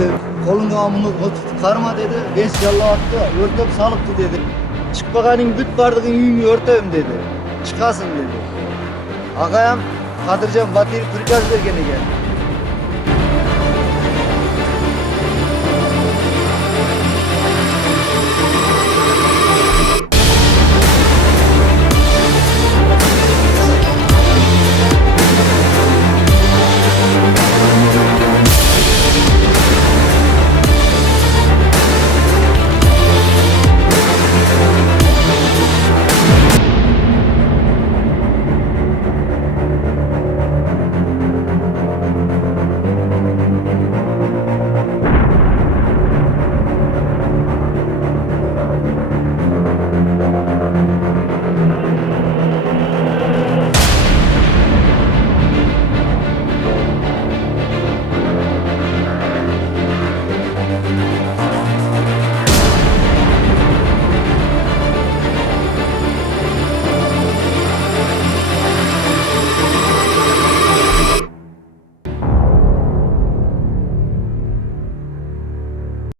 dedi. Kolunu amını karma dedi. Beş yallah attı. Örtüp salıktı dedi. Çık bakanın büt bardığın yüğünü örteyim dedi. Çıkasın dedi. Ağayam Kadırcan Vatiri Türkaz vergene geldi.